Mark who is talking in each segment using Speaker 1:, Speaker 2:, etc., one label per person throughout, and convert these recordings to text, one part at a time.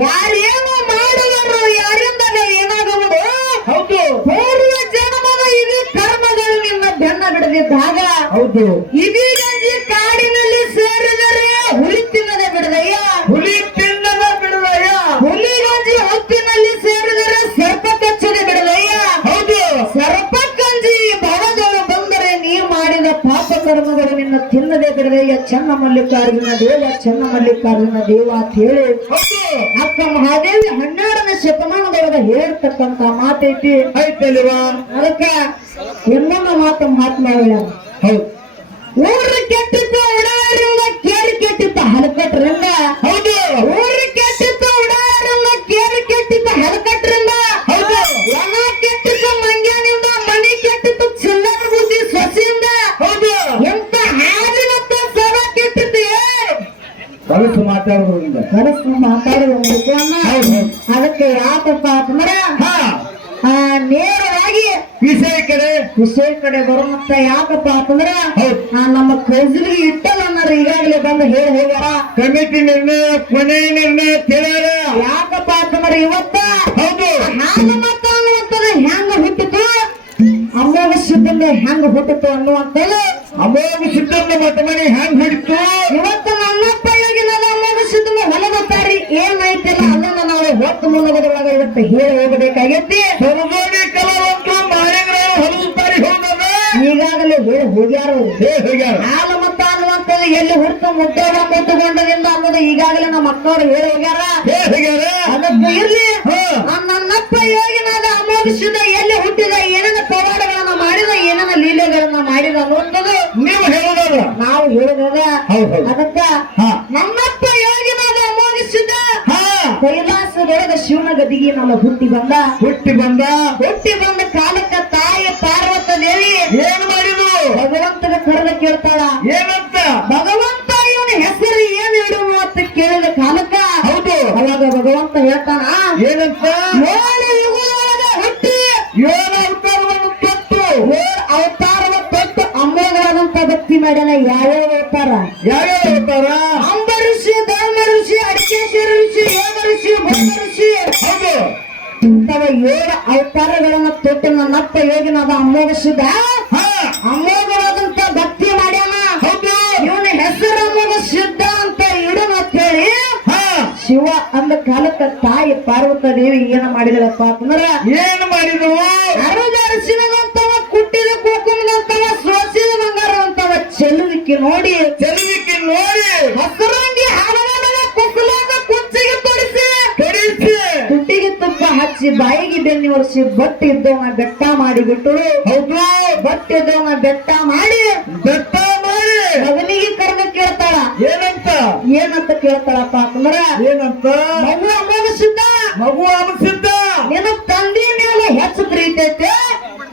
Speaker 1: ಯಾರೇನು ಮಾಡುವರು ಯಾರಿಂದಲೇ ಏನಾಗುವುದು
Speaker 2: ಹೌದು.
Speaker 1: ಪೂರ್ವ ಜನ್ಮದ ಇದು ಕರ್ಮಗಳು ನಿಮ್ಮ ಬೆನ್ನ ಬಿಡದಿದ್ದಾಗ
Speaker 2: ಹೌದು.
Speaker 1: ಇದೀಗ ಈ ಕಾಡಿನಲ್ಲಿ ಸೇರಿದರೆ ಹುಲಿ ತಿನ್ನದೆ ಬಿಡದಯ್ಯ?
Speaker 2: ಹುಲಿ ತಿನ್ನದ ಬಿಡದಯ್ಯ?
Speaker 1: ಹುಲಿಗಂಜಿ ಹೊತ್ತಿನಲ್ಲಿ ಸೇರಿದರೆ ಸರ್ಪ ಕಚ್ಚದೆ ಬಿಡದಯ್ಯ?
Speaker 2: ಹೌದು.
Speaker 1: ಸರ್ಪ ಕಂಜಿ ಭವಗಳು ಬಂದರೆ ನೀ ಮಾಡಿದ ಪಾಪ ಕರ್ಮಗಳು ನಿನ್ನ ತಿನ್ನದೆ ಬಿಡದಯ್ಯ? ಚೆನ್ನ ಮಲ್ಲಿಕಾರ್ಜುನ ದೇವ ಚೆನ್ನ ಮಲ್ಲಿಕಾರ್ಜುನ ದೇವ ಅಂತ ಹೇಳಿ. ಮಹಾದೇವಿ ಹನ್ನೆರಡನೇ ಶತಮಾನದೊಳಗ ಹೇಳ್ತಕ್ಕಂತ ಮಾತೈತಿ.
Speaker 2: ಐತಲ್ವಾ
Speaker 1: ಅದಕ್ಕ ಇನ್ನೊಂದು ಮಾತು ಮಹಾತ್ಮ
Speaker 2: ಹೌದು.
Speaker 1: ಆ, ನೇರವಾಗಿ
Speaker 2: ವಿಷಯ ಕಡೆ
Speaker 1: ವಿಷಯ ಕಡೆ ಬರುವಂತ ಯಾಕಪ್ಪ ಅಂತಂದ್ರ ನಮ್ಮ ಕೌನ್ಸಿಲ್ಗೆ ಇಟ್ಟಲ್ಲ ಅನ್ನೋರು ಈಗಾಗಲೇ ಬಂದು ಹೇಳಿ ಹೋಗ್ಯಾರ.
Speaker 2: ಕಮಿಟಿ ನಿರ್ಣಯ ಕೊನೆ ನಿರ್ಣಯ ತಿಳಿಯಾರ
Speaker 1: ಯಾಕಪ್ಪ ಅಂತಂದ್ರೆ ಇವತ್ತ
Speaker 2: ಹೌದು.
Speaker 1: ಹಾಲು ಮತ ಅನ್ನುವಂಥದ್ದು ಹೆಂಗ ಹುಟ್ಟಿತು? ಅಮೋಘ ಸಿದ್ಧಂಗೆ ಹೆಂಗ ಹುಟ್ಟಿತು ಅನ್ನುವಂಥದ್ದು?
Speaker 2: ಅಮೋಘ ಸಿದ್ಧಂದ ಮತ ಮನೆ ಹೆಂಗ್ ಹಿಡಿತು
Speaker 1: ಇವತ್ತು ನನ್ನ ಯೋಗಿನದ ಅಮೋಘ ಸಿದ್ಧಂದ ಹೊಲದ ತಾರಿ ಮುನ್ನಗದೊಳಗ ಇವತ್ತು ಹೇಳಿ ಹೋಗಬೇಕಾಗೈತಿ.
Speaker 2: ಸರದೋಡಿ ಕಲಾವಂತರು ಮಾಳಿಗರಾವ್ ಹಲುತ್ತಾರಿ ಹೋಗದ
Speaker 1: ಈಗಾಗಲೇ ಹೇಳಿ ಹೋಗ್ಯಾರ. ಅವ್ರು.
Speaker 2: ಹೇ ಹೋಗ್ಯಾರ.
Speaker 1: ಹಾಲು ಮತ ಅನ್ನುವಂಥದ್ದು ಎಲ್ಲಿ ಹುಟ್ಟು ಮುಟ್ಟೋದ ಮುಟ್ಟುಕೊಂಡದಿಂದ ಅನ್ನೋದು ಈಗಾಗಲೇ ನಮ್ಮ ಅಕ್ಕವರು ಹೇಳಿ ಹೋಗ್ಯಾರ.
Speaker 2: ಹೇ ಹೋಗ್ಯಾರ.
Speaker 1: ಅದಕ್ಕೆ ಇರ್ಲಿ. ನನ್ನಪ್ಪ ಯೋಗಿನಾದ ಅಮೋಘಿಸಿದ ಎಲ್ಲಿ ಹುಟ್ಟಿದ ಏನೇನು ಪವಾಡಗಳನ್ನ ಮಾಡಿದ ಏನೇನು ಲೀಲೆಗಳನ್ನ ಮಾಡಿದ ಅನ್ನುವಂಥದ್ದು
Speaker 2: ನೀವು ಹೇಳೋದಲ್ಲ
Speaker 1: ನಾವು
Speaker 2: ಹೌದು.
Speaker 1: ಅದಕ್ಕ
Speaker 2: ಹಾ
Speaker 1: ನನ್ನಪ್ಪ ಯೋಗಿನಾದ ಅಮೋಘಿಸಿದ
Speaker 2: ಹಾ
Speaker 1: ಕೈಲಾಸದೊಳಗ ಶಿವನ ಗದಿಗೆ ನಮ್ಮ ಹುಟ್ಟಿ ಬಂದ.
Speaker 2: ಹುಟ್ಟಿ ಬಂದ.
Speaker 1: ಹುಟ್ಟಿ ಬಂದ ಕಾಲಕ್ಕ ತಾಯಿ ಪಾರ್ವತ ದೇವಿ.
Speaker 2: ಏನ್ ಮಾಡಿದ್ರು
Speaker 1: ಭಗವಂತನ ಕರೆದ ಕೇಳ್ತಾಳ.
Speaker 2: ಏನಂತ
Speaker 1: ಅಮ್ಮೋಗ ಅಮೋಘವಾದಂತ ಭಕ್ತಿ ಮಾಡ್ಯಾನ? ಇವನ ಹೆಸರು ಸಿದ್ಧ ಅಂತ ಇಡುನ ಅಂತ ಹೇಳಿ
Speaker 2: ಹಾ.
Speaker 1: ಶಿವ ಅಂದ ಕಾಲಕ್ಕ ತಾಯಿ ಪಾರ್ವತ ದೇವಿ ಏನ ಮಾಡಿದಳಪ್ಪ ಅಂತಂದ್ರ
Speaker 2: ಏನ್ ಮಾಡಿದ್ರು
Speaker 1: ಅರದ ಅರಿಶಿನದಂತವ ಕುಟ್ಟಿದ ಕುಂಕುಮದಂತವ ಸೋಸಿದ ಬಂಗಾರ ಅಂತವ ಚೆಲುವಿಕೆ ನೋಡಿ
Speaker 2: ಚೆಲುವಿಕೆ ನೋಡಿ.
Speaker 1: ಹಸರಂಗಿ ಹಚ್ಚಿ ಬಾಯಿಗೆ ಬೆನ್ನಿ ಒರೆಸಿ ಬಟ್ ಇದ್ದವನ ಬೆಟ್ಟ ಮಾಡಿ ಬಿಟ್ಟಳು
Speaker 2: ಹೌದು
Speaker 1: ಬಟ್ಟೆ ಇದ್ದವನ ಬೆಟ್ಟ ಮಾಡಿ
Speaker 2: ಬೆಟ್ಟ ಮಾಡಿ?
Speaker 1: ಮಗನಿಗೆ ಕರೆದು ಕೇಳ್ತಾಳ.
Speaker 2: ಏನಂತ?
Speaker 1: ಏನಂತ ಕೇಳ್ತಾಳಪ್ಪ ಅಂತಂದ್ರೆ
Speaker 2: ಏನಂತ?
Speaker 1: ಮಗು ಅಮೋಘ ಸಿದ್ಧ
Speaker 2: ಮಗು ಅನಿಸಿದ್ದ
Speaker 1: ನಿನ್ನ ತಂದೆ ಮೇಲೆ ಹೆಚ್ಚು ಪ್ರೀತಿ ಐತೆ.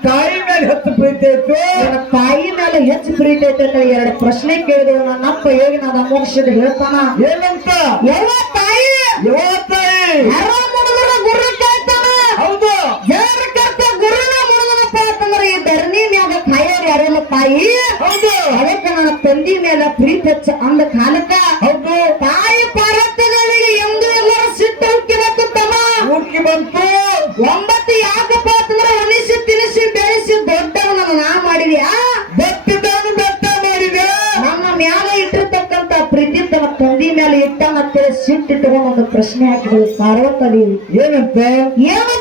Speaker 2: ತಾಯಿ ಮೇಲೆ ಹೆಚ್ಚು ಪ್ರೀತಿ ಐತೆ?
Speaker 1: ನನ್ನ ತಾಯಿ ಮೇಲೆ ಹೆಚ್ಚು ಪ್ರೀತಿ ಐತೆ ಅಂತ ಎರಡು ಪ್ರಶ್ನೆ ಕೇಳಿದವು ನನ್ನಪ್ಪ ಹೇಗೆ ನಾನು ಅಮೋಕ್ಷದ ಹೇಳ್ತಾನ?
Speaker 2: ಏನಂತ?
Speaker 1: ಯಾವ ತಾಯಿ
Speaker 2: ಯಾವ ತಾಯಿ
Speaker 1: ಯಾರ ಮುಡುಗರ ಗುರು ಕಾಯ್ತಾನ
Speaker 2: ಹೌದು
Speaker 1: ಯಾರ ಕರ್ತ ಗುರುನ ಮುಡುಗನಪ್ಪ ಅಂತಂದ್ರೆ ಈ ಧರಣಿ ಮ್ಯಾಗ ಕಾಯೋರು ಯಾರೆಲ್ಲ ತಾಯಿ
Speaker 2: ಹೌದು
Speaker 1: ಅದಕ್ಕೆ ನನ್ನ ತಂದಿ ಹೆಚ್ಚು ಅಂದ ಕಾಲಕ್ಕ?
Speaker 2: ಹೌದು.
Speaker 1: ತಾಯಿ ಪಾರ್ವತಿಗಳಿಗೆ ಎಂದು ಎಲ್ಲರೂ ಸಿಟ್ಟು ಹುಟ್ಟಿ ತಮ್ಮ.
Speaker 2: ಹುಕ್ಕಿ ಬಂತು.
Speaker 1: ಒಂಬತ್ತು ಯಾಕಪ್ಪ ಅಂತಂದ್ರೆ ಉಣಿಸಿ ತಿನಿಸಿ ಬೆಳೆಸಿ ದೊಡ್ಡವನನ್ನ ನಾ ಮಾಡಿದ್ಯಾ
Speaker 2: ಬೆಟ್ಟದಾನು ಬೆಟ್ಟ ಮಾಡಿದೆ.
Speaker 1: ನಮ್ಮ ಮ್ಯಾಲ ಇಟ್ಟಿರ್ತಕ್ಕಂತ ಪ್ರೀತಿ ತನ್ನ ತಂದಿ ಮೇಲೆ ಇಟ್ಟ ಮತ್ತೆ ಸಿಟ್ಟಿಟ್ಟುಕೊಂಡು ಒಂದು ಪ್ರಶ್ನೆ ಹಾಕಿದ್ರು ಪಾರ್ವತಿ
Speaker 2: ಏನಂತೆ?
Speaker 1: ಏನಪ್ಪ ಏನು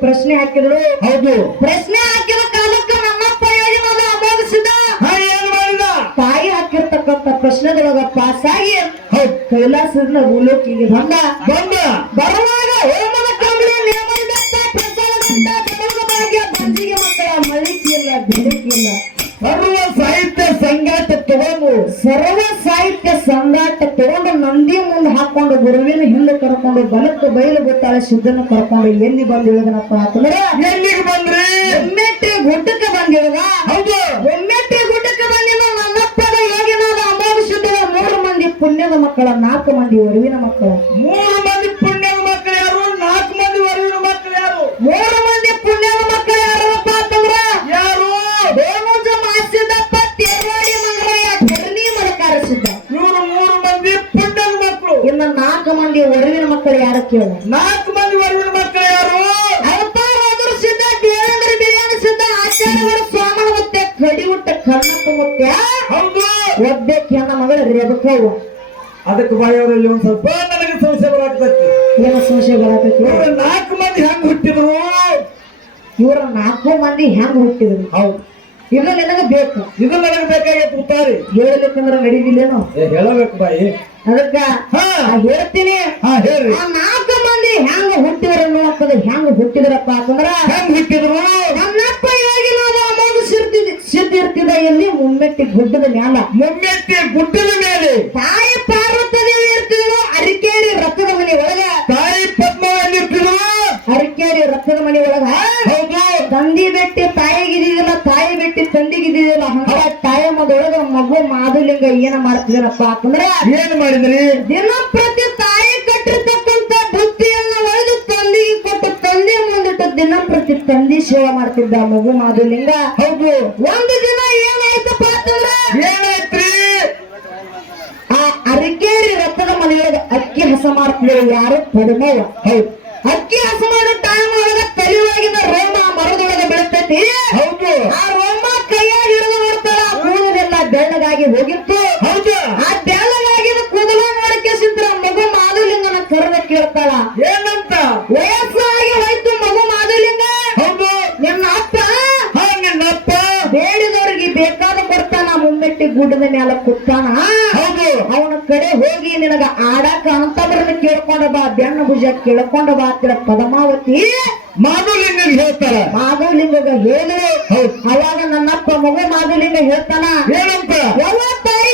Speaker 1: ಪ್ರಶ್ನೆ ಹಾಕಿದ್ರು.
Speaker 2: ಹೌದು.
Speaker 1: ಪ್ರಶ್ನೆ ಹಾಕಿದ ಕಾಲಕ್ಕೆ ನಮ್ಮಪ್ಪ ಯೋಜನೆ
Speaker 2: ಏನ್ ಮಾಡಿದ?
Speaker 1: ತಾಯಿ ಹಾಕಿರ್ತಕ್ಕಂತ ಪ್ರಶ್ನೆದೊಳಗ ಪಾಸ್ ಆಗಿ
Speaker 2: ಹೌದು.
Speaker 1: ಕೈಲಾಸದಿಂದ ಭೂಲೋಕಿಗೆ ಬಂದ.
Speaker 2: ಬಂದ.
Speaker 1: ಬರುವಾಗ ಹೋಮದ ಕಂಬಳಿ ಭಾಗ್ಯ ಬಂಜಿಗೆ ಮಕ್ಕಳ ಬೆಳಕಿಲ್ಲ
Speaker 2: ಸರ್ವ ಸಾಹಿತ್ಯ ಸಂಗಾಟ ತಗೊಂಡು.
Speaker 1: ಸರ್ವ ಸಾಹಿತ್ಯ ಸಂಗಾಟ ತಗೊಂಡು ನಂದಿ ಮುಂದೆ ಹಾಕೊಂಡು ಗುರುವಿನ ಹಿಂದೆ ಕರ್ಕೊಂಡು ಬಲಕ್ಕೆ ಬಯಲು ಬತ್ತಾಳೆ ಶುದ್ಧನ ಕರ್ಕೊಂಡು ಎಲ್ಲಿ ಬಂದು ಇಳಿದನಪ್ಪ ಅಂತಂದ್ರೆ
Speaker 2: ಎಲ್ಲಿಗೆ ಬಂದ್ರಿ?
Speaker 1: ಒಮ್ಮೆಟ್ಟಿ ಗುಡ್ಡಕ್ಕೆ ಬಂದಿಳಿದ
Speaker 2: ಹೌದು.
Speaker 1: ಒಮ್ಮೆಟ್ಟಿ ಗುಡ್ಡಕ್ಕೆ ಬಂದಿನ ನನ್ನಪ್ಪದ ಯೋಗಿನಾದ ಅಮೋಘ ಶುದ್ಧದ ಮೂರು ಮಂದಿ ಪುಣ್ಯದ ಮಕ್ಕಳ ನಾಲ್ಕು ಮಂದಿ ಒಡವಿನ ಮಕ್ಕಳ
Speaker 2: ಮೂರು ನಾಲ್ಕು ಮಂದಿ ವರ್ಗದ ಮಕ್ಕಳು ಯಾರು?
Speaker 1: ಅದ್ರ ಸಿದ್ಧ ದೇವೇಂದ್ರ ಬಿರಿಯಾನಿ ಸಿದ್ಧ ಆಚಾರ್ಯಗಳು ಸೋಮನ ಮುತ್ತೆ ಕಡಿ ಹುಟ್ಟ ಕಣ್ಣಪ್ಪ ಮುತ್ತೆ
Speaker 2: ಹೌದು.
Speaker 1: ಒಬ್ಬೆ ಕೆನ್ನ ಮಗಳು ರೇಬಕವ್ವ
Speaker 2: ಅದಕ್ಕೆ ಬಾಯವರಲ್ಲಿ ಒಂದ್ ಸ್ವಲ್ಪ ನನಗೆ ಸಂಶಯ ಬರಾಕ್ತೈತಿ
Speaker 1: ಏನು ಸಂಶಯ ಬರತೈತಿ?
Speaker 2: ಇವ್ರ ನಾಲ್ಕು ಮಂದಿ ಹೆಂಗ್ ಹುಟ್ಟಿದ್ರು?
Speaker 1: ಇವ್ರ ನಾಲ್ಕು ಮಂದಿ ಹೆಂಗ್ ಹುಟ್ಟಿದ್ರು?
Speaker 2: ಹೌದು.
Speaker 1: ಇದು ನಿನಗ ಬೇಕು.
Speaker 2: ಇದು ನನಗೆ ಬೇಕಾಗೈತೆ ಉತ್ತಾರಿ.
Speaker 1: ಹೇಳಲಿಕ್ಕಂದ್ರ
Speaker 2: ನಡೀಲಿಲ್ಲೇನೋ? ಹೇಳಬೇಕು ಬಾಯಿ.
Speaker 1: ಅದಕ್ಕ
Speaker 2: ಹಾ.
Speaker 1: ಹೇಳ್ತೀನಿ.
Speaker 2: ಹಾ ಹೇಳ್ರಿ.
Speaker 1: ಹೆಂಗ್ ಹುಟ್ಟಿದ್ರ ಅನ್ನುವಂಥದ್ದು ಹ್ಯಾಂಗ ಹುಟ್ಟಿದ್ರಪ್ಪ ಅಂತಂದ್ರ
Speaker 2: ಹೆಂಗ್ ಹುಟ್ಟಿದ್ರು?
Speaker 1: ನನ್ನಪ್ಪ ಯಾಗಿಲ್ಲ ಅಮೋಘ ಸಿರ್ತಿದ್ ಸಿದ್ದಿರ್ತಿದ ಎಲ್ಲಿ ಮುಮ್ಮೆಟ್ಟಿ ಗುಡ್ಡದ ಮ್ಯಾಲ.
Speaker 2: ಮುಮ್ಮೆಟ್ಟಿ ಗುಡ್ಡದ ಮೇಲೆ.
Speaker 1: ತಾಯಿ ಪಾರ್ವತದೇವಿ ಇರ್ತಿದ್ರು ಅರಿಕೇರಿ ರಥದ ಮನೆ ಒಳಗ.
Speaker 2: ತಾಯಿ ಪದ್ಮ ಎಲ್ಲಿರ್ತಿದ್ರು
Speaker 1: ಅರಿಕೇರಿ ರಥದ ಮನೆ ಒಳಗ. ತಂದಿ ಬೆಟ್ಟಿ ತಾಯಿಗಿದ್ದಿಲ್ಲ ತಾಯಿ ಬೆಟ್ಟಿ ತಂದಿಗಿದ್ದಿಲ್ಲ ಹಂಗ ತಾಯಮ್ಮದೊಳಗ ಮಗು ಮಾಧುಲಿಂಗ ಏನ ಮಾಡ್ತಿದ್ರಪ್ಪ ಅಂತಂದ್ರ
Speaker 2: ಏನ್ ಮಾಡಿದ್ರಿ?
Speaker 1: ದಿನಪ್ರತಿ ತಾಯಿ ಸೇವೆ ಮಾಡ್ತಿದ್ದ ಮಗು ಮಾಧುಲಿಂಗ
Speaker 2: ಹೌದು.
Speaker 1: ಒಂದು ದಿನ ಏನಾಯ್ತಪ್ಪ ಅಂತಂದ್ರ
Speaker 2: ಏನಾಯ್ತ್ರಿ?
Speaker 1: ಆ ಅರಿಕೇರಿ ರಥದ ಮನೆಯೊಳಗ ಅಕ್ಕಿ ಹಸ ಮಾಡ್ತಿದ್ರು ಯಾರು? ಪದ್ಮವ್ವ.
Speaker 2: ಹೌದು.
Speaker 1: ಅಕ್ಕಿ ಹಸ ಮಾಡೋ ಟೈಮ್ ಒಳಗ ತಲೆಯೊಳಗಿನ ರೋಮ ಮರದೊಳಗ ಬೆಳತೈತಿ.
Speaker 2: ಹೌದು.
Speaker 1: ಆ ರೋಮ ಕೈಯಾಗಿ ಹಿಡಿದು ಆ ಕೂದಲೆಲ್ಲ ಬೆಳ್ಳಗಾಗಿ ಹೋಗಿತ್ತು.
Speaker 2: ಹೌದು.
Speaker 1: ಮುಮ್ಮೆಟ್ಟಿ ಮೇಲೆ ಮ್ಯಾಲ ಕುತ್ತಾನ
Speaker 2: ಹೌದು.
Speaker 1: ಅವನ ಕಡೆ ಹೋಗಿ ನಿನಗ ಆಡಾಕ ಅಂತವ್ರನ್ನ ಕೇಳ್ಕೊಂಡ ಬಾ ಬೆಣ್ಣ ಭುಜ ಕೇಳ್ಕೊಂಡ ಬಾ ಅಂತಿರ ಪದಮಾವತಿ.
Speaker 2: ಮಾಧುಲಿಂಗ ಹೇಳ್ತಾರ.
Speaker 1: ಮಾಧುಲಿಂಗ ಹೇಳಿ ಅವಾಗ ನನ್ನಪ್ಪ ಮಗು ಮಾಧುಲಿಂಗ ಹೇಳ್ತಾನ.
Speaker 2: ಹೇಳಂತ
Speaker 1: ಎಲ್ಲ ತಾಯಿ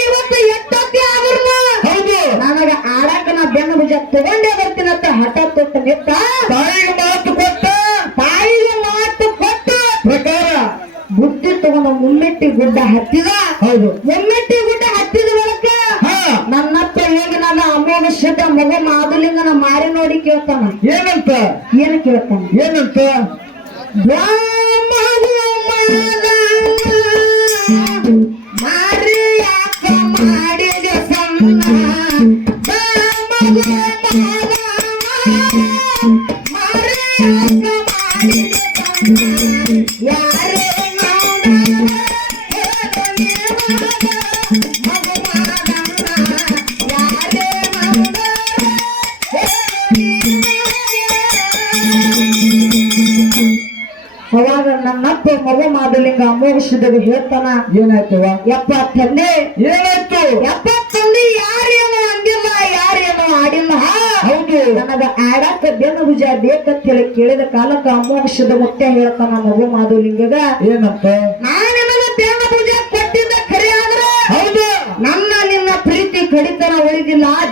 Speaker 1: ಅವಾಗ ನನ್ನಪ್ಪ ಮಗು ಮಾದಲಿಂಗ ಅಮೋಘಿಸಿದಾಗ ಹೇಳ್ತಾನ.
Speaker 2: ಏನಾಯ್ತವ
Speaker 1: ಯಪ್ಪ ತಂದೆ
Speaker 2: ಏನಾಯ್ತು
Speaker 1: ಯಪ್ಪ ತಂದೆ ಯಾರೇನು ಅಂದಿಲ್ಲ ಯಾರೇನು ಆಡಿಲ್ಲ
Speaker 2: ಹೌದು.
Speaker 1: ನನಗ ಆಡಾಕ ಬೆನ್ನು ಭುಜ ಬೇಕಂತೇಳಿ ಕೇಳಿದ ಕಾಲಕ್ಕ ಅಮೋಘಿಸಿದ ಮುಖ್ಯ ಹೇಳ್ತಾನ ಮಗು ಮಾಧುಲಿಂಗದ
Speaker 2: ಏನಂತ?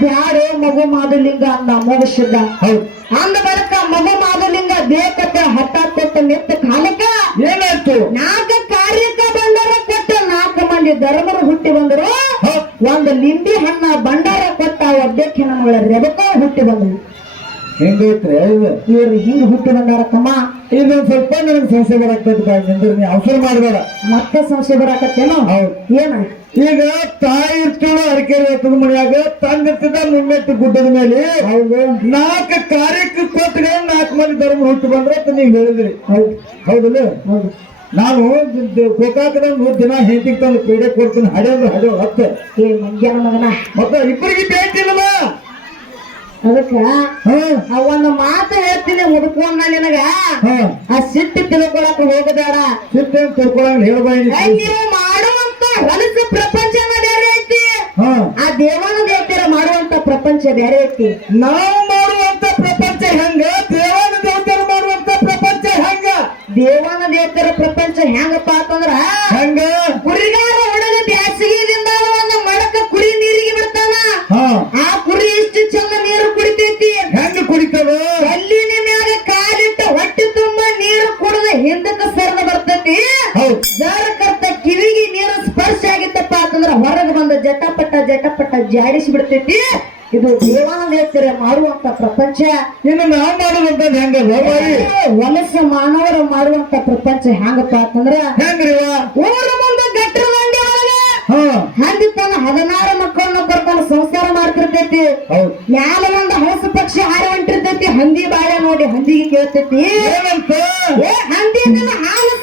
Speaker 1: ಬ್ಯಾಡೋ ಮಗು ಮಾಧುಲಿಂಗ ಅಂದ
Speaker 2: ಮೋಗಿಸಿದ್ದ
Speaker 1: ಅಂದ ಬಳಿಕ ಮಗು ಮಾಧುಲಿಂಗ ದೇವತೆ ಹಠ ಕೊಟ್ಟ ನಿತ್ತ ಕಾಲಕ
Speaker 2: ಏನಾಯ್ತು?
Speaker 1: ನಾಲ್ಕು ಕಾರ್ಯಕ ಬಂಡಾರ ಕೊಟ್ಟ ನಾಲ್ಕು ಮಂದಿ ಧರ್ಮರು ಹುಟ್ಟಿ ಬಂದರು. ಒಂದು ಲಿಂಬಿ ಹಣ್ಣ ಬಂಡಾರ ಕೊಟ್ಟ ಅಧ್ಯಕ್ಷ ನಮ್ಮಗಳ ರೆಬಕ ಹುಟ್ಟಿ ಬಂದರು
Speaker 2: ಹೆಂಗೈತ್ರಿ
Speaker 1: ಇವರು ಹಿಂಗ್ ಹುಟ್ಟಿ ಬಂದಾರ
Speaker 2: ಇದೊಂದ್ ಸ್ವಲ್ಪ ನನಗೆ ಸಂಶಯ ಬರಾಕ್ತೈತಿ ಬಾಯ್ ನಿಂದ್ರ ನೀ ಅವಸರ ಮಾಡಬೇಡ.
Speaker 1: ಮತ್ತೆ ಸಂಶಯ ಬರಾಕತ್ತೇನೋ?
Speaker 2: ಹೌದು.
Speaker 1: ಏನ
Speaker 2: ಈಗ ತಾಯಿ ಇರ್ತಾಳ ಅರಕೆರೆ ಎತ್ತದ ಮನೆಯಾಗ ತಂದಿರ್ತದ ಮುನ್ನೆತ್ತು ಗುಡ್ಡದ ಮೇಲೆ
Speaker 1: ಹೌದು.
Speaker 2: ನಾಲ್ಕು ಕಾರ್ಯಕ್ಕೆ ಕೊಟ್ಟು ನಾಲ್ಕು ಮಂದಿ ಧರ್ಮ ಹುಟ್ಟು ಬಂದ್ರೆ ಅಂತ ನೀವು ಹೇಳಿದ್ರಿ.
Speaker 1: ಹೌದು.
Speaker 2: ಹೌದಲ್ಲ?
Speaker 1: ಹೌದು.
Speaker 2: ನಾನು ಗೋಕಾಕದಂದು ದಿನ ಹೆಂಡತಿಗೆ ತಂದು ಪೀಡೆ ಕೊಡ್ತೀನಿ ಹಡೆಯೋದು ಹಡೆಯೋದು ಹತ್ತೆ.
Speaker 1: ಏ ಮಂಗ್ಯನ ಮಗನ.
Speaker 2: ಮತ್ತೆ ಇಬ್ಬರಿಗೆ ಭೇಟಿ ಇಲ್ಲವ?
Speaker 1: ಅದಕ್ಕ ಆ ಒಂದು ಮಾತು ಹೇಳ್ತೀನಿ ಹುಡುಕೊಂಡ ನಿನಗ. ಆ ಸಿಟ್ಟು ತಿಳ್ಕೊಳಕ್ ಹೋಗಬೇಡ.
Speaker 2: ಸಿಟ್ಟು ತಿಳ್ಕೊಳಂಗ್
Speaker 1: ಹೇಳ್ಬೋದು ನೀವು ಮಾಡುವಂತ ಹೊಲಸು ಪ್ರಪಂಚ ಬೇರೆ ಐತಿ. ಆ ದೇವನ ದೇವತೆರ ಮಾಡುವಂತ ಪ್ರಪಂಚ ಬೇರೆ ಐತಿ.
Speaker 2: ನಾವು ಮಾಡುವಂತ ಪ್ರಪಂಚ ಹೆಂಗ? ದೇವನ ದೇವತೆ ಮಾಡುವಂತ ಪ್ರಪಂಚ ಹೆಂಗ?
Speaker 1: ದೇವನ ದೇವತೆರ ಪ್ರಪಂಚ ಹೆಂಗಪ್ಪ ಅಂತಂದ್ರ
Speaker 2: ಹೆಂಗ?
Speaker 1: ಕುರಿಗಾರ ಹೊಡೆದ ಬ್ಯಾಸಿಗೆದಿಂದ ಜಟಪಟ ಜಾರಿಸಿ ಜಾಡಿಸಿ ಬಿಡ್ತೈತಿ? ಇದು ದೇವಾಲಯಕ್ಕೆ ಮಾಡುವಂತ ಪ್ರಪಂಚ.
Speaker 2: ಇನ್ನು ನಾವು ಮಾಡುವಂತ ಹೆಂಗ?
Speaker 1: ವಲಸ ಮಾನವರು ಮಾಡುವಂತ ಪ್ರಪಂಚ ಹೆಂಗಪ್ಪ ಅಂತಂದ್ರ
Speaker 2: ಹೆಂಗ್ರಿ
Speaker 1: ಊರ ಮುಂದೆ ಗಟ್ಟರ ಹಂದಿ ತನ್ನ ಹದಿನಾರು ಮಕ್ಕಳನ್ನ ಬರ್ತಾನ ಸಂಸಾರ ಮಾಡ್ತಿರ್ತೈತಿ. ಮ್ಯಾಲ ಒಂದ ಹೊಸ ಪಕ್ಷಿ ಹಾರಿ ಹೊಂಟಿರ್ತೈತಿ. ಹಂದಿ ಬಾಯ ನೋಡಿ ಹಂದಿಗೆ ಕೇಳ್ತೈತಿ. ಹಂದಿ ಹಾಲು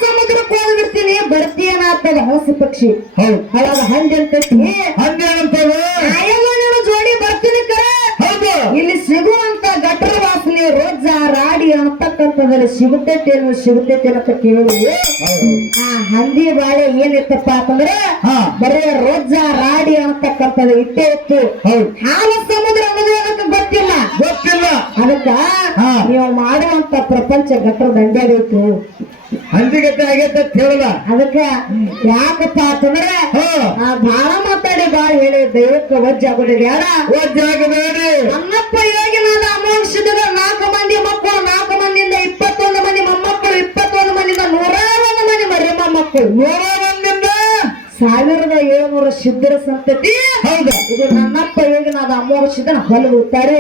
Speaker 1: ಸಮುದ್ರಕ್ಕೆ ಬರ್ತೀಯನ ಅಂತದ ಹಂಸ ಪಕ್ಷಿ.
Speaker 2: ಹೌದು.
Speaker 1: ಅವಾಗ ಹಂದಿ ಅಂತೈತಿ
Speaker 2: ಹಂದಿ
Speaker 1: ಆಯಲ್ಲ ಜೋಡಿ ಬರ್ತೀನಿ ಕರ. ಇಲ್ಲಿ ಸಿಗುವಂತ ಗಟ್ರ ವಾಸನೆ ರೋಜ ರಾಡಿ ಅಂತಕ್ಕಂಥದ್ರಲ್ಲಿ ಸಿಗುತ್ತೈತೇನು ಸಿಗುತ್ತೆ ಅಂತ ಕೇಳಿ ಆ ಹಂದಿ ಬಾಳೆ ಏನಿತ್ತಪ್ಪ ಅಂತಂದ್ರೆ
Speaker 2: ಹಾ.
Speaker 1: ಬರೀ ರೋಜ ರಾಡಿ ಅಂತಕ್ಕಂಥದ್ದು ಇಟ್ಟೇ ಇತ್ತು. ಹಾಲು ಸಮುದ್ರ ಅನ್ನೋದು ಅದಕ್ಕೆ ಗೊತ್ತಿಲ್ಲ.
Speaker 2: ಗೊತ್ತಿಲ್ಲ.
Speaker 1: ಅದಕ್ಕ. ನೀವು ಮಾಡುವಂತ ಪ್ರಪಂಚ ಗಟ್ರ ದಂಡ್ಯಾಗೈತು
Speaker 2: ಹಂದಿಗತ್ತೆ ಆಗೈತೆ ಅಂತ ಹೇಳಲ್ಲ
Speaker 1: ಅದಕ್ಕ ಯಾಕಪ್ಪ ಅಂತಂದ್ರೆ ಬಾಳ ಮಾತಾಡಿ ಬಾ ಹೇಳಿ ದೈವಕ್ಕೆ ವಜ್ಜ ಆಗೋದಿಲ್ಲ ಯಾರ?
Speaker 2: ಅಮ್ಮಪ್ಪ
Speaker 1: ನನ್ನಪ್ಪ ಯೋಗಿನಾದ ಅಮೋಕ್ಷದ ನಾಲ್ಕು ಮಂದಿ ಮಕ್ಕಳು ನಾಲ್ಕು ಮಂದಿಯಿಂದ ಇಪ್ಪತ್ತೊಂದು ಮಂದಿ ಮೊಮ್ಮಕ್ಕಳು ಇಪ್ಪತ್ತೊಂದು ಮಂದಿಯಿಂದ ನೂರಾರು ಒಂದು ಮಂದಿ ಮರಿ ಮೊಮ್ಮಕ್ಕಳು.
Speaker 2: ನೂರ ಒಂದಿಂದ
Speaker 1: ಸಾವಿರದ ಏಳ್ನೂರ ಸಿದ್ಧರ ಸಂತತಿ.
Speaker 2: ಹೌದು.
Speaker 1: ಇದು ನನ್ನಪ್ಪ ಯೋಗಿನಾದ ಅಮೋಕ್ಷದನ ಸಿದ್ಧನ ಹೊಲವು
Speaker 2: ತಾರೆ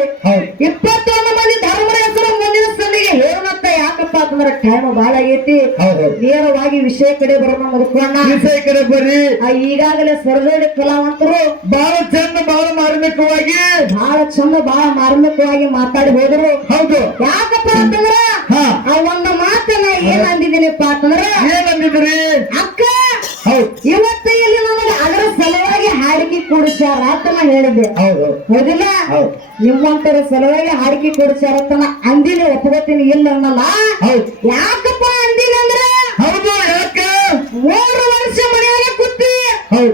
Speaker 1: ಇಪ್ಪತ್ತೊಂದು ಮಂದಿ ಧರ್ಮರ ಹೆಸರು ಮುಂದಿನ ಸಂದಿಗೆ ಹೇಳುವಂತ ಯಾಕಪ್ಪ ಅಂತಂದ್ರೆ ಟೈಮ್ ಬಹಳ ಆಗೈತಿ.
Speaker 2: ಹೌದು.
Speaker 1: ನೇರವಾಗಿ ವಿಷಯ ಕಡೆ ಬರೋಣ ಮುದುಕೋಣ
Speaker 2: ವಿಷಯ ಕಡೆ ಬರ್ರಿ.
Speaker 1: ಈಗಾಗಲೇ ಸರ್ಜೋಡಿ ಕಲಾವಂತರು
Speaker 2: ಬಹಳ ಚಂದ ಬಹಳ ಮಾರ್ಮಿಕವಾಗಿ.
Speaker 1: ಬಹಳ ಚಂದ ಬಹಳ ಮಾರ್ಮಿಕವಾಗಿ ಮಾತಾಡಿ ಹೋದರು.
Speaker 2: ಹೌದು.
Speaker 1: ಯಾಕಪ್ಪ ಅಂತಂದ್ರ ಆ ಒಂದು ಮಾತನ್ನ ಏನ್ ಅಂದಿದ್ದೀನಿಪ್ಪ ಅಂತಂದ್ರ
Speaker 2: ಏನಂದಿದ್ರಿ
Speaker 1: ಅಕ್ಕ
Speaker 2: ಹೌದು.
Speaker 1: ಇವತ್ತು ಹಾಡಿಕೆ ಕೊಡಿಸ್ಯಾರ ಅಂತ ನಾ ಹೇಳಿದ್ದೆ.
Speaker 2: ಹೌದು.
Speaker 1: ಹೌದಿಲ್ಲ?
Speaker 2: ಹೌದು.
Speaker 1: ನಿಮ್ಮಂತರ ಸಲುವಾಗಿ ಹಾಡಿಕೆ ಕೊಡಿಸ್ಯಾರ ಅಂತ ನಾ ಅಂದಿನಿ ಒಪ್ಕೋತೀನಿ ಇಲ್ಲ ಅನ್ನಲ್ಲ.
Speaker 2: ಹೌದು.
Speaker 1: ಯಾಕಪ್ಪ ಅಂದಿನ ಅಂದ್ರೆ
Speaker 2: ಹೌದು ಯಾಕೆ?
Speaker 1: ಮೂರು ವರ್ಷ ಮನೆಯವರ ಕುತ್ತಿ.
Speaker 2: ಹೌದು.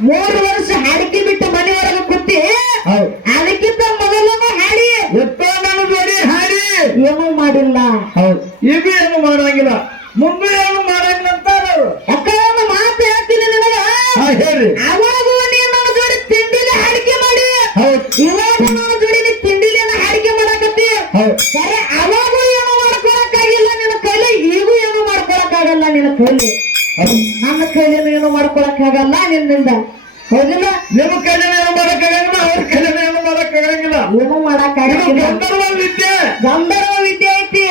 Speaker 1: ಮೂರು ವರ್ಷ ಹಾಡಿಕೆ ಬಿಟ್ಟು ಮನೆಯವರ ಕುತ್ತಿ.
Speaker 2: ಹೌದು.
Speaker 1: ಅದಕ್ಕಿಂತ ಮೊದಲನೇ ಹಾಡಿ.
Speaker 2: ಎಷ್ಟೋ ಹಾಡಿ.
Speaker 1: ಏನೂ ಮಾಡಿಲ್ಲ.
Speaker 2: ಹೌದು. ಈಗ ಏನು ಮಾಡಂಗಿಲ್ಲ. ಮುಂದೆ ಏನು ಮಾಡಂಗಿಲ್ಲ ಅಂತಾರ ಅವ್ರು.
Speaker 1: ಅಕ್ಕ ಒಂದು ಮಾತು ಹೇಳ್ತೀನಿ
Speaker 2: ನಿಮಗೆ ಹೇಳಿ
Speaker 1: ಅವಾಗ ಮಾಡಿ
Speaker 2: ಹೌದು.
Speaker 1: ಇವಾಗ ನನ್ನ ಜೋಡಿ ನೀ ತಿಂಡಿಲೇನ ಹಾಡಿಕೆ ಮಾಡಕತ್ತಿ ಸರಿ ಅವಾಗೂ ಏನು ಮಾಡ್ಕೊಳಕ್ಕಾಗಿಲ್ಲ ನಿನ್ನ ಕೈಲಿ ಈಗೂ ಏನು ಮಾಡ್ಕೊಳಕ್ಕಾಗಲ್ಲ ನಿನ್ನ ಕೈಲಿ. ನನ್ನ ಕೈಲಿ ಏನು ಮಾಡ್ಕೊಳಕ್ಕಾಗಲ್ಲ ನಿನ್ನಿಂದ. ಹೌದಿಲ್ಲ?
Speaker 2: ನಿಮ್ಮ ಕೈಲಿ ಏನು ಮಾಡಕ್ಕಾಗಂಗಿಲ್ಲ ಅವ್ರ ಕೈಲಿ ಏನು ಮಾಡಕ್ಕಾಗಂಗಿಲ್ಲ.
Speaker 1: ಏನು
Speaker 2: ಇದು
Speaker 1: ಮಾಡಕ್ಕಾಗಿಲ್ಲ
Speaker 2: ಗಂಧರ್ವ ವಿದ್ಯೆ.
Speaker 1: ಗಂಧರ್ವ ವಿದ್ಯೆ ಐತಿ.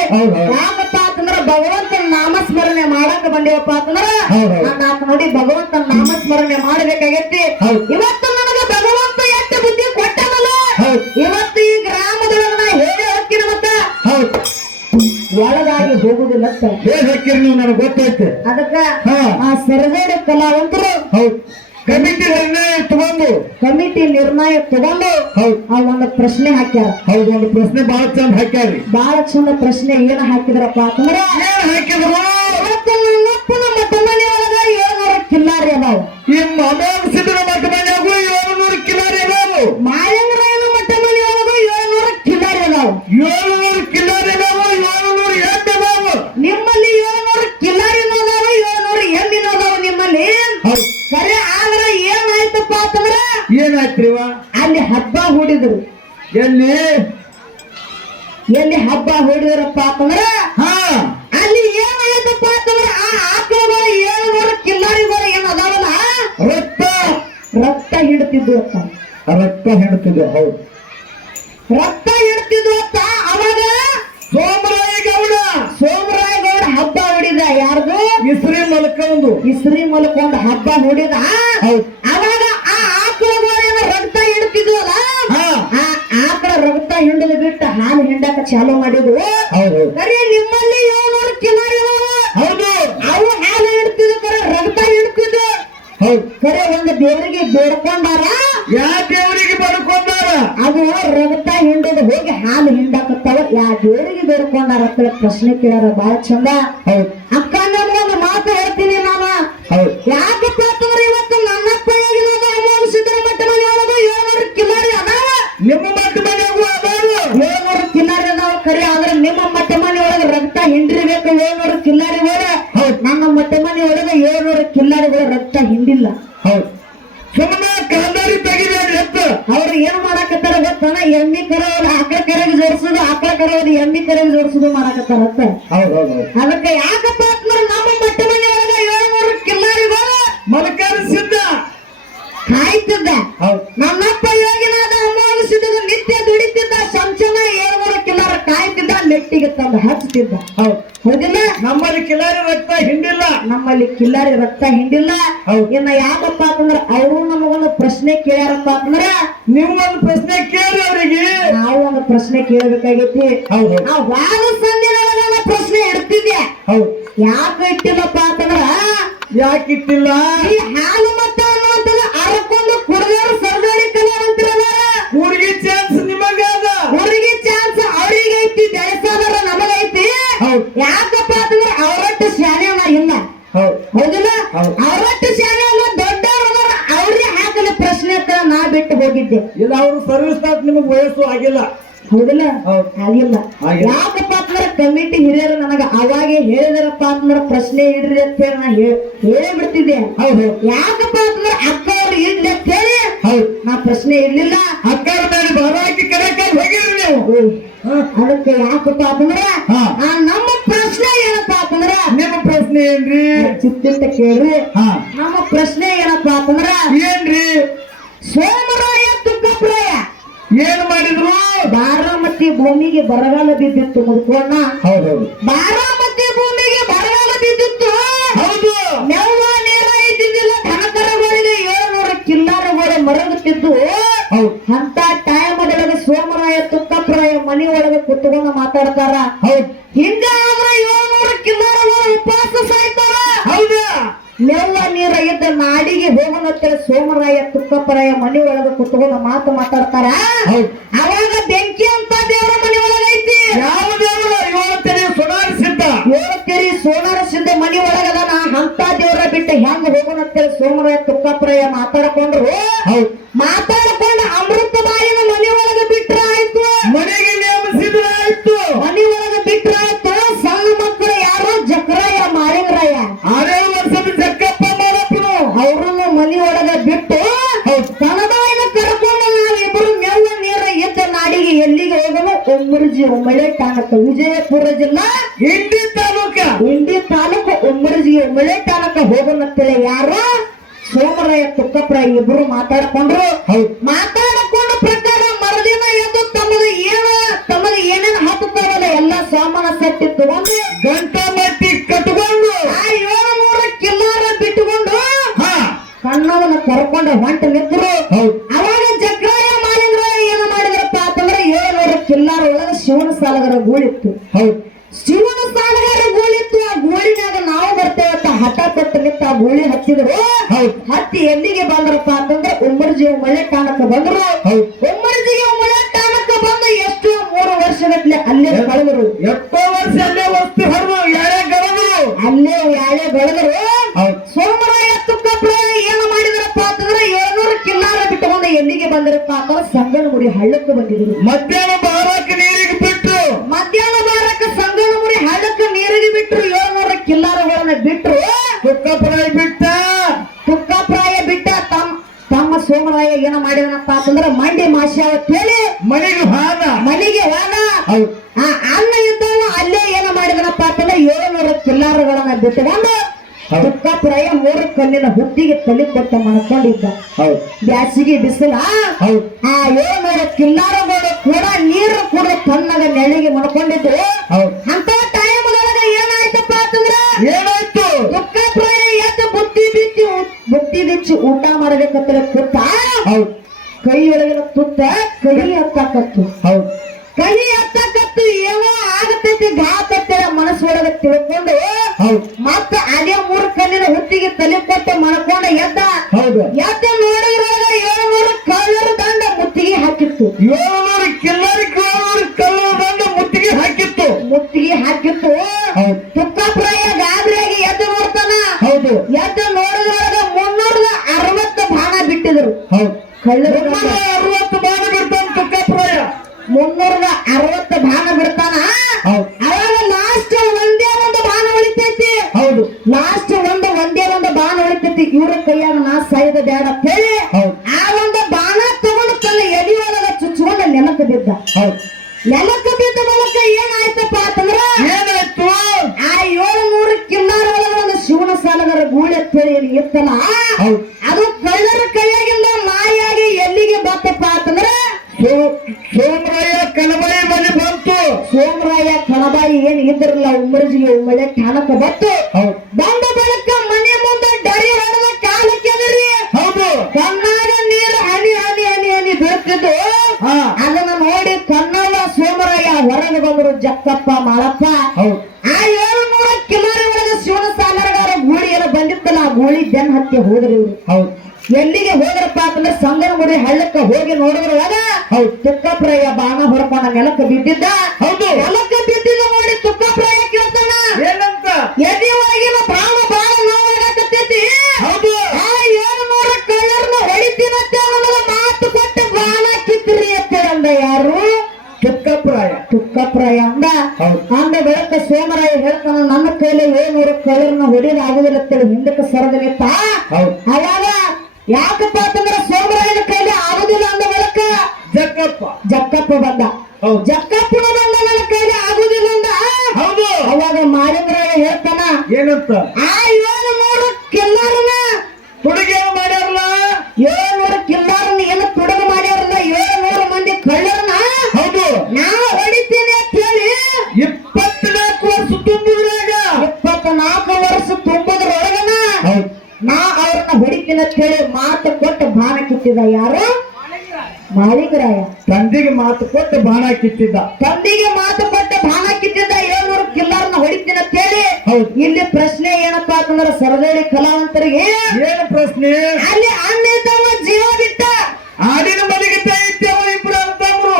Speaker 1: ಯಾಕಪ್ಪ ಅಂತಂದ್ರ ಭಗವಂತನ ನಾಮಸ್ಮರಣೆ ಮಾಡಕ್ ಬಂದೇವಪ್ಪ ಅಂತಂದ್ರ. ನಾನು ನೋಡಿ ಭಗವಂತನ ನಾಮಸ್ಮರಣೆ ಮಾಡಬೇಕಾಗೈತಿ.
Speaker 2: ಹೌದು.
Speaker 1: ಇವತ್ತು
Speaker 2: ಹಾಕಿರಿ ನೀವು ನನಗೆ ಗೊತ್ತೈತೆ.
Speaker 1: ಅದಕ್ಕ. ಆ ಕಲಾವಂತರು
Speaker 2: ಹೌದು. ಕಮಿಟಿ ನಿರ್ಣಯ ತಗೊಂಡು.
Speaker 1: ಕಮಿಟಿ ನಿರ್ಣಯ ತಗೊಂಡು
Speaker 2: ಹೌದು.
Speaker 1: ಆ ಒಂದು ಪ್ರಶ್ನೆ ಹಾಕ್ಯಾರ.
Speaker 2: ಹೌದು ಒಂದು ಪ್ರಶ್ನೆ ಬಹಳ ಚಂದ ಹಾಕ್ಯಾರಿ.
Speaker 1: ಬಹಳ ಚಂದ ಪ್ರಶ್ನೆ ಏನ್ ಹಾಕಿದ್ರಪ್ಪ ಅಂತಂದ್ರ
Speaker 2: ಏನ್ ಹಾಕಿದ್ರು?
Speaker 1: ಏಳ್ನೂರ ಕಿಲ್ಲಾರಿ ಅದಾವ.
Speaker 2: ಈ ಮಠ ಮನ್ಯಾಗೂ ಏಳುನೂರು ಕಿಲಾರಿ ಅದಾವು.
Speaker 1: ಮಠ ಏಳ್ನೂರ ಕಿಲ್ಲಾರಿ ಅದಾವ.
Speaker 2: ಏಳುನೂರು ಏನಾಯ್ತ್ರಿವ?
Speaker 1: ಅಲ್ಲಿ ಹಬ್ಬ ಹೂಡಿದ್ರು.
Speaker 2: ಎಲ್ಲಿ?
Speaker 1: ಎಲ್ಲಿ ಹಬ್ಬ ಹೂಡಿದ್ರಪ್ಪ ಅಂತಂದ್ರ
Speaker 2: ಹಾ.
Speaker 1: ಅಲ್ಲಿ ಏನಾಯ್ತಪ್ಪ ಅಂತಂದ್ರ ಆ ಆಕಳುಗಳು ಏಳ್ನೂರ ಕಿಲ್ಲಾರಿಗಳು ಏನ್ ಅದಾವಲ್ಲ
Speaker 2: ರಕ್ತ.
Speaker 1: ರಕ್ತ ಹಿಡ್ತಿದ್ವು ಅಪ್ಪ
Speaker 2: ರಕ್ತ ಹಿಡ್ತಿದ್ರು ಹೌದು.
Speaker 1: ರಕ್ತ ಹಿಡ್ತಿದ್ರು ಅಪ್ಪ ಅವಾಗ
Speaker 2: ಸೋಮರಾಯಗೌಡ ಸೋಮರಾಯಗೌಡ
Speaker 1: ಸೋಮರಾಯ ಗೌಡ ಹಬ್ಬ ಹೊಡಿದ ಯಾರ್ದು?
Speaker 2: ಇಸ್ರಿ ಮಲ್ಕೊಂಡು
Speaker 1: ಇಸ್ರಿ ಮಲ್ಕೊಂಡು ಹಬ್ಬ ಹೊಡಿದ?
Speaker 2: ಹೌದು.
Speaker 1: ಆ ಆಕಳ ರಕ್ತ ಹಿಂಡದ ಬಿಟ್ಟು ಹಾಲು ಹಿಂಡಕ ಚಾಲು ಮಾಡಿದ್ವು
Speaker 2: ಹೌದು.
Speaker 1: ಕರೆ ನಿಮ್ಮಲ್ಲಿ ಏಳ್ನೂರು ಕಿಲಾರಿ
Speaker 2: ಹೌದು.
Speaker 1: ಅವು ಹಾಲು ಹಿಡ್ತಿದ್ವು ಕರೆ ರಕ್ತ ಹಿಡ್ತಿದ್ವು.
Speaker 2: ಹೌದು.
Speaker 1: ಕರೆ ಒಂದು ದೇವರಿಗೆ ಬೇಡ್ಕೊಂಡಾರ?
Speaker 2: ಯಾ ದೇವರಿಗೆ ಬೇಡ್ಕೊಂಡಾರ?
Speaker 1: ಅದು ರಕ್ತ ಹಿಂಡದ ಹೋಗಿ ಹಾಲು ಹಿಂಡಕತ್ತಾವ? ಯಾ ದೇವರಿಗೆ ಬೇಡ್ಕೊಂಡಾರ ಅಂತ ಪ್ರಶ್ನೆ ಕೇಳಾರ ಬಹಳ ಚಂದ.
Speaker 2: ಹೌದು.
Speaker 1: ಜೋಡಿಸುದು ಮಾಡಾಕತ್ತಾರ ಅಂತ
Speaker 2: ಹೌದು ಹೌದು ಹೌದು.
Speaker 1: ಅದಕ್ಕೆ ಯಾಕಪ್ಪ ಅಂತಂದ್ರೆ ನಮ್ಮ ಮಠ ಮನೆ ಒಳಗ ಏಳ್ನೂರು ಕಿಲಾರಿಗಳು
Speaker 2: ಮಲಕಾರ ಸಿದ್ಧ
Speaker 1: ಕಾಯ್ತಿದ್ದ
Speaker 2: ಹೌದು
Speaker 1: ನನ್ನಪ್ಪ ಯೋಗಿನಾದ ಅಮೋಘ ಸಿದ್ಧದ ನಿತ್ಯ ದುಡಿತಿದ್ದ ಸಂಚನ ಏಳ್ನೂರು ಕಿಲಾರ ಕಾಯ್ತಿದ್ದ
Speaker 2: ಹೌದು.
Speaker 1: ಹೌದಿಲ್ಲ
Speaker 2: ನಮ್ಮಲ್ಲಿ ಕಿಲಾರಿ ರಕ್ತ ಹಿಂಡಿಲ್ಲ.
Speaker 1: ನಮ್ಮಲ್ಲಿ ಕಿಲ್ಲಾರಿ ರಕ್ತ ಹಿಂಡಿಲ್ಲ.
Speaker 2: ಹೌದು.
Speaker 1: ಇನ್ನ ಯಾಕಪ್ಪ ಅಂತಂದ್ರ ಅವರು ನಮಗೊಂದು ಪ್ರಶ್ನೆ ಕೇಳ್ಯಾರಪ್ಪ ಅಂತಂದ್ರ
Speaker 2: ನಿಮ್ಮೊಂದು ಪ್ರಶ್ನೆ ಕೇಳಿ ಅವರಿಗೆ.
Speaker 1: ನಾವು ಒಂದು ಪ್ರಶ್ನೆ ಕೇಳಬೇಕಾಗೈತಿ.
Speaker 2: ಹೌದು.
Speaker 1: ಆ ವಾದ ಸಂಧಿನೊಳಗ ಪ್ರಶ್ನೆ ಇಡ್ತಿದ್ದೆ.
Speaker 2: ಹೌದು.
Speaker 1: ಯಾಕೆ ಇಟ್ಟಿಲ್ಲಪ್ಪ ಅಂತಂದ್ರ
Speaker 2: ಯಾಕಿಟ್ಟಿಲ್ಲ
Speaker 1: ಈ ಹಾಲು ಮತ್ತ ಅನ್ನುವಂಥದ್ದು ಅರ್ಕೊಂಡು ಕುಡಿದವರು ಸರ್ದಾರಿ ಕಲಾವಂತರಲ್ಲ
Speaker 2: ಹುಡುಗಿ ಚಾನ್ಸ್ ನಿಮಗಾದ.
Speaker 1: ಹುಡುಗಿ ಚಾನ್ಸ್ ಅವರಿಗೆ ಐತಿ ಬೆಳೆಸೋದರ ಯಾಕಪ್ಪ ಅಂತಂದ್ರೆ ಅವರಟ್ಟು ಶಾಲೆನ ಇಲ್ಲ.
Speaker 2: ಹೌದು.
Speaker 1: ಹೌದಿಲ್ಲ?
Speaker 2: ಹೌದು.
Speaker 1: ಅವರಟ್ಟು ಶಾಲೆ ಅಲ್ಲ ದೊಡ್ಡವ್ರ ಅವ್ರೇ ಹಾಕಲು ಪ್ರಶ್ನೆ ನಾ ಬಿಟ್ಟು ಹೋಗಿದ್ದೆ.
Speaker 2: ಇಲ್ಲ ಅವರು ಸರ್ವಿಸ್ ನಿಮಗೆ ವಯಸ್ಸು ಆಗಿಲ್ಲ.
Speaker 1: ಹೌದಿಲ್ಲ?
Speaker 2: ಹೌದು.
Speaker 1: ಆಗಿಲ್ಲ. ಯಾಕಪ್ಪ ಅಂತಂದ್ರೆ ಕಮಿಟಿ ಹಿರಿಯರು ನನಗ ಅವಾಗೆ ಹೇಳಿದಾರಪ್ಪ ಅಂತಂದ್ರೆ ಪ್ರಶ್ನೆ ಇಡ್ರಿ ಅಂತ ಹೇಳಿ ನಾ ಹೇಳಿ ಬಿಡ್ತಿದ್ದೆ
Speaker 2: ಹೌದು.
Speaker 1: ಯಾಕಪ್ಪ ಅಂತಂದ್ರೆ ಅಕ್ಕ ಅವ್ರು ಇಡ್ಲಿ ಅಂತ ಹೇಳಿ
Speaker 2: ಹೌದು.
Speaker 1: ನಾ ಪ್ರಶ್ನೆ ಇಡ್ಲಿಲ್ಲ.
Speaker 2: ಅವ್ರ ಮೇಲೆ ಬಾರಾಕಿ ಕರೆಕ್ಟ್ ಹೋಗಿರಿ ನೀವು ಹಾ.
Speaker 1: ಯಾಕಪ್ಪ ಅಂತಂದ್ರ. ಆ ನಮ್ಮ ಪ್ರಶ್ನೆ ಏನಪ್ಪ ಅಂತಂದ್ರ
Speaker 2: ನಿಮ್ಮ ಪ್ರಶ್ನೆ ಏನ್ರಿ?
Speaker 1: ಚಿತ್ತಿಂತ ಕೇಳ್ರಿ ನಮ್ಮ ಪ್ರಶ್ನೆ ಏನಪ್ಪ ಅಂತಂದ್ರ
Speaker 2: ಏನ್ರಿ?
Speaker 1: ಸೋಮರಾಯ ತುಕ್ಕಪ್ರಾಯ
Speaker 2: ಏನ್ ಮಾಡಿದ್ರು?
Speaker 1: ಬಾರಾಮತಿ ಭೂಮಿಗೆ ಬರಗಾಲ ಬಿದ್ದಿತ್ತು ಮುದ್ಕೋಣ
Speaker 2: ಹೌದೌದು.
Speaker 1: ಬಾರಾಮತಿ ಭೂಮಿಗೆ ಬರಗಾಲ ಬಿದ್ದಿತ್ತು.
Speaker 2: ಹೌದು.
Speaker 1: ನೆವ್ವ ನೀರ ಇದ್ದಿದ್ದಿಲ್ಲ ದನಕರಗಳಿಗೆ ಏಳ್ನೂರು ಕಿಲ್ಲಾರಗಳು ಮರಗುತ್ತಿದ್ದು.
Speaker 2: ಹೌದು.
Speaker 1: ಅಂತ ಟೈಮ್ ಸೋಮರಾಯ ತುಕ್ಕಪ್ಪರಾಯ ಮನಿ ಒಳಗೆ ಕುತ್ಕೊಂಡು ಮಾತಾಡ್ತಾರ.
Speaker 2: ಹಿಂದೆ.
Speaker 1: ಹಿಂಗಾದ್ರೆ ಏಳ್ನೂರ ಕಿಲ್ಲಾರಗಳು ಉಪವಾಸ ಸಾಯ್ತಾರ.
Speaker 2: ಹೌದಾ.
Speaker 1: ನೆಲ್ಲ ನೀರ ಇದ್ದ ನಾಡಿಗೆ ಹೋಗೋಣ ಸೋಮರಾಯ ತುಕ್ಕಪ್ಪರಾಯ ಮನಿ ಒಳಗೆ ಕುತ್ಕೊಂಡು ಮಾತು ಮಾತಾಡ್ತಾರ.
Speaker 2: ಹೌದು.
Speaker 1: ಅವಾಗ ಬೆಂಕಿ ಅಂತ ದೇವರ ಮನಿ ಒಳಗೈತಿ
Speaker 2: ಯಾವ ದೇವರು? ಸೋನಾರ ಸುಧಾರಿಸಿದ್ದ
Speaker 1: ಹೇಳತ್ತೀರಿ ಸೋನಾರ ಸಿದ್ಧ ಮನಿ ಒಳಗದಾನ ಅಂತ ದೇವರ ಬಿಟ್ಟು ಹೆಂಗ್ ಹೋಗೋಣಂತೇಳಿ ಸೋಮರಾಯ ತುಕ್ಕಪ್ಪರಾಯ ಮಾತಾಡ್ಕೊಂಡ್ರು.
Speaker 2: ಹೌದು.
Speaker 1: ಮಾತಾಡ್ಕೊಂಡು ಅಮೃತ ಬಾಯಿನ ಮನಿ ಒಳಗೆ ಉಮ್ಮರ್ಜಿ ಉಮ್ಮಳೆ ತಾಲೂಕು ವಿಜಯಪುರ ಜಿಲ್ಲಾ
Speaker 2: ಹಿಂಡಿ ತಾಲೂಕ.
Speaker 1: ಹಿಂಡಿ ತಾಲೂಕು ಉಮ್ಮರ್ಜಿ ಉಮ್ಮಳೆ ತಾಲೂಕು ಹೋಗಲಂತೇಳಿ ಯಾರು? ಸೋಮರಾಯ ತುಕ್ಕಪ್ರಾಯ ಇಬ್ರು ಮಾತಾಡ್ಕೊಂಡ್ರು.
Speaker 2: ಹೌದು.
Speaker 1: ಮಾತಾಡಿಕೊಂಡ ಪ್ರಕಾರ ಮರದಿನ ಎದ್ದು ತಮಗೆ ಏನು ತಮಗೆ ಏನೇನು ಹಾಕುತ್ತಾರಲ್ಲ ಎಲ್ಲ ಸಾಮಾನ ಸೆಟ್ ತಗೊಂಡು
Speaker 2: ಗಂಟ ಮಟ್ಟಿ ಕಟ್ಕೊಂಡು.
Speaker 1: ಆ ಏಳುನೂರ ಕಿಲ್ಲಾರ ಬಿಟ್ಟುಕೊಂಡು ಕಣ್ಣವನ್ನ ಕರ್ಕೊಂಡು ಹೊಂಟ ನಿಂತರು.
Speaker 2: ಹೌದು.
Speaker 1: ಸಾಲಗರ ಗೋಳಿತ್ತು.
Speaker 2: ಹೌದು.
Speaker 1: ಶಿವನ ಸಾಲಗಾರ ಗೋಳಿತ್ತು. ಆ ಗೋಳಿನಾಗ ನಾವು ಬರ್ತೇವೆ ಅಂತ ಹಠ ಕೊಟ್ಟು ನಿಂತ ಆ ಗೋಳಿ ಹತ್ತಿದ್ರು.
Speaker 2: ಹೌದು.
Speaker 1: ಹತ್ತಿ ಎಲ್ಲಿಗೆ ಬಂದ್ರಪ್ಪ ಅಂತಂದ್ರೆ ಉಮ್ಮರ್ಜಿ ಮಳೆ ಕಾಣಕ್ಕೆ ಬಂದ್ರು.
Speaker 2: ಹೌದು.
Speaker 1: ಉಮ್ಮರ್ಜಿಗೆ ಮಳೆ ಕಾಣಕ್ಕೆ ಬಂದು ಎಷ್ಟು ಮೂರು ವರ್ಷಗಟ್ಲೆ ಅಲ್ಲೇ ಕಳೆದರು
Speaker 2: ಎಷ್ಟೋ ವರ್ಷ ಅಲ್ಲೇ ವಸ್ತು ಹೊರದು ಯಾರೇ ಗಳದು
Speaker 1: ಅಲ್ಲೇ ಯಾಳೆ ಬೆಳೆದ್ರು.
Speaker 2: ಹೌದು.
Speaker 1: ಸೋಮರಾಯ ತುಕ್ಕಪ್ಪ ಏನು ಮಾಡಿದ್ರಪ್ಪ ಅಂತಂದ್ರೆ ಏಳ್ನೂರು ಕಿಲ್ಲಾರ ಬಿಟ್ಟುಕೊಂಡು ಎಲ್ಲಿಗೆ ಬಂದಿರಪ್ಪ ಅಂತಂದ್ರೆ ಸಂಗನಗುಡಿ ಹಳ್ಳಕ್ಕೆ ಬಂದಿದ್ರು.
Speaker 2: ಮಧ್ಯಾಹ್ನ
Speaker 1: ಏನ ಮಾಡಿದನಪ್ಪ ಅಂತಂದ್ರೆ ಮಂಡಿ ಮಾಸಿ ಕೇಳಿ ಹೇಳಿ
Speaker 2: ಮನೆಗೆ ವಾನ
Speaker 1: ಮನೆಗೆ
Speaker 2: ವಾನ
Speaker 1: ಆ ಅನ್ನ ಇದ್ದವನು ಅಲ್ಲೇ ಏನ ಮಾಡಿದನಪ್ಪ ಅಂತಂದ್ರೆ ಏಳುನೂರ ಕಿಲ್ಲಾರಗಳನ್ನ ಬಿಟ್ಟುಕೊಂಡು. ತುಕ್ಕಪ್ರಾಯ ಮೂರು ಕಲ್ಲಿನ ಹುಟ್ಟಿಗೆ ತಲೆ ಕೊಟ್ಟ
Speaker 2: ಮಾಡ್ಕೊಂಡಿದ್ದ.
Speaker 1: ಬ್ಯಾಸಿಗೆ ಬಿಸಿಲ. ಆ ಏಳ್ನೂರ ಕಿಲ್ಲಾರಗಳು ಕೂಡ ನೀರು ಕೂಡ ತನ್ನದ ನೆಳಿಗೆ ಮನ್ಕೊಂಡಿದ್ದು
Speaker 2: ಹೌದು.
Speaker 1: ಅಂತ ಟೈಮ್ ಏನಾಯ್ತಪ್ಪ ಅಂತಂದ್ರ ಬುತ್ತಿ ಊಟ ಮಾಡ್ಬೇಕಂತ ಕುತ್ತ
Speaker 2: ಹೌದು.
Speaker 1: ಕೈ ಒಳಗಿನ ತುತ್ತ ಕೈ ಹತ್ತಕತ್ತು
Speaker 2: ಹೌದು.
Speaker 1: ಕೈ ಹತ್ತಾಕತ್ತು ಏನೋ ಆಗತೈತಿ ಗಾತತ್ತರ ಮನಸ್ಸು ಒಳಗೆ ತಿಳ್ಕೊಂಡು
Speaker 2: ಹೌದು.
Speaker 1: ಮತ್ತ ಅದೇ ಮೂರು ಕಲ್ಲಿನ ಹುತ್ತಿಗೆ ತಲೆ ಕೊಟ್ಟು ಮಾಡ್ಕೊಂಡ ಎದ್ದ
Speaker 2: ಹೌದು.
Speaker 1: ಎದ್ದ ನೋಡಿದ್ರೊಳಗ ಏಳ್ನೂರು ಕಲ್ಲರು ದಂಡ ಮುತ್ತಿಗೆ ಹಾಕಿತ್ತು.
Speaker 2: ಏಳ್ನೂರು ಕಿಲ್ಲರಿ ಏಳುನೂರು ಕಲ್ಲು ದಂಡ ಮುತ್ತಿಗೆ ಹಾಕಿತ್ತು.
Speaker 1: ಮುತ್ತಿಗೆ ಹಾಕಿತ್ತು.
Speaker 2: ಹೌದು.
Speaker 1: ತುಕ್ಕಪ್ರಾಯ ಗಾದ್ರಿಯಾಗಿ ಎದ್ದು ನೋಡ್ತಾನ.
Speaker 2: ಹೌದು.
Speaker 1: ಎದ್ದು ನೋಡಿದ್ರೊಳಗ ಮುನ್ನೂರ ಅರವತ್ತು ಬಾಣ ಬಿಟ್ಟಿದ್ರು
Speaker 2: ಹೌದು
Speaker 1: ಉಮ್ಮರಜಿಗೆ ಉಮ್ಮಳೆ ಠಾಣಕ್ಕೆ ಬತ್ತು. ಬಂದ ಬಳಿಕ ಮನೆ ಮುಂದೆ ಡರಿ ಹಣದ ಕಾಲಕ್ಕೆ ಅದರಿ ಕಣ್ಣಾಗ ನೀರು ಹನಿ ಹನಿ ಹನಿ ಹನಿ ಬೀಳ್ತಿದ್ದು ಅದನ್ನ ನೋಡಿ ಕನ್ನಡ ಸೋಮರಾಯ ಹೊರಗೆ ಬಂದರು ಜಕ್ಕಪ್ಪ ಮಾಳಪ್ಪ. ಆ ಏಳು ನೂರ ಕಿಲಾರಿ ಒಳಗೆ ಶಿವನ ಸಾಲರಗಾರ ಗೂಳಿ ಏನೋ ಬಂದಿತ್ತಲ್ಲ ಆ ಗೂಳಿ ಬೆನ್ ಹತ್ತಿ ಹೋದ್ರಿ ಇವ್ರು.
Speaker 2: ಹೌದು.
Speaker 1: ಎಲ್ಲಿಗೆ ಹೋದ್ರಪ್ಪ ಅಂತಂದ್ರೆ ಸಂಗನಗುಡಿ ಹಳ್ಳಕ್ಕ ಹೋಗಿ ನೋಡಿದ್ರೊಳಗ
Speaker 2: ಹೌದು.
Speaker 1: ತುಕ್ಕಪ್ರಾಯ ಬಾಣ ಹೊರಕೊಂಡ ನೆಲಕ್ಕೆ ಬಿದ್ದಿದ್ದ.
Speaker 2: ಹೌದು.
Speaker 1: ನೆಲಕ್ಕೆ ಬಿದ್ದಿದ್ದ
Speaker 2: ಏನಂತ?
Speaker 1: ಎದೆ ಒಳಗಿನ ಪ್ರಾಣ ಬಾಳ ನೋವಾಗತ್ತೈತಿ
Speaker 2: ಹೌದು.
Speaker 1: ಆ ಏಳು ನೂರ ಕಳ್ಳರ್ನ ಹೊಡಿತೀನಂತೆ ಅನ್ನೋದು ಮಾತು ಕೊಟ್ಟು ಬಾಣ ಕಿತ್ರಿ ಅಂತ ಅಂದ ಯಾರು?
Speaker 2: ತುಕ್ಕಪ್ರಾಯ.
Speaker 1: ತುಕ್ಕಪ್ರಾಯ ಅಂದ. ಅಂದ ಬೆಳಕ ಸೋಮರಾಯ ಹೇಳ್ತಾನ ನನ್ನ ಕೈಲಿ ಏಳ್ನೂರು ಕಳ್ಳರನ್ನ ಹೊಡಿಯೋದು ಆಗುದಿಲ್ಲ ಅಂತೇಳಿ ಹಿಂದಕ್ಕೆ ಸರದಲಿತ್ತ
Speaker 2: ಹೌದು.
Speaker 1: ಅವಾಗ ಯಾಕಪ್ಪ ಅಂತಂದ್ರೆ ಸೋಮರಾಯನ ಕೈಲಿ ಆಗುದಿಲ್ಲ ಅಂದ ಬೆಳಕ
Speaker 2: ಜಕ್ಕಪ್ಪ.
Speaker 1: ಜಕ್ಕಪ್ಪ ಬಂದ.
Speaker 2: ಹೌದು.
Speaker 1: ಜಕ್ಕಪ್ಪನ ಬಂದ ನನ್ನ ಕೈಲಿ ಆಗುದಿಲ್ಲ ಅಂದ.
Speaker 2: ಹೌದು.
Speaker 1: ಅವಾಗ ಮಾರಿದ್ರ ಹೇಳ್ತಾನ
Speaker 2: ಏನಂತ?
Speaker 1: ಆ ಏಳು ನೂರು ಕಿಲ್ಲಾರನ
Speaker 2: ಹುಡುಗಿ ಮಾಡ್ಯಾರಲ್ಲ?
Speaker 1: ಏಳ್ನೂರು ಕಿಲ್ಲಾರನ್ನ ಏನು ತುಡುಗು ಮಾಡ್ಯಾರಲ್ಲ? ಏಳ್ನೂರು ಮಂದಿ ಕಳ್ಳರನ್ನ
Speaker 2: ಹೌದು.
Speaker 1: ನಾ ಹೊಡಿತೀನಿ ಅಂತ ಹೇಳಿ
Speaker 2: ಇಪ್ಪತ್ನಾಲ್ಕು ವರ್ಷ ತುಂಬಿದ್ರಾಗ.
Speaker 1: ಇಪ್ಪತ್ನಾಲ್ಕು ವರ್ಷ ತುಂಬದ್ರೊಳಗನ
Speaker 2: ಹೌದು.
Speaker 1: ನಾ ಅವ್ರನ್ನ ಹೊಡಿತೀನಿ ಅಂತ ಹೇಳಿ ಮಾತು ಕೊಟ್ಟು ಬಾಣ ಕಿತ್ತಿದ ಯಾರು? ಮಾಳಿಗರಾಯ.
Speaker 2: ತಂದಿಗೆ ಮಾತು ಕೊಟ್ಟು ಬಾಣ ಕಿತ್ತಿದ್ದ.
Speaker 1: ತಂದಿಗೆ ಮಾತು ಇಲ್ಲಿ ಪ್ರಶ್ನೆ ಏನಪ್ಪಾ ಅಂತಂದ್ರೆ ಸರದೇಳಿ ಕಲಾವಂತರಿಗೆ
Speaker 2: ಏನು ಪ್ರಶ್ನೆ?
Speaker 1: ಅಲ್ಲಿ ಅಣ್ಣ ತಮ್ಮ ಜೀವ ಬಿಟ್ಟ
Speaker 2: ಆಡಿನ ಮನೆಗೆ ಇದ್ದೇವ ಇಬ್ರು ಅಂತಂದ್ರು.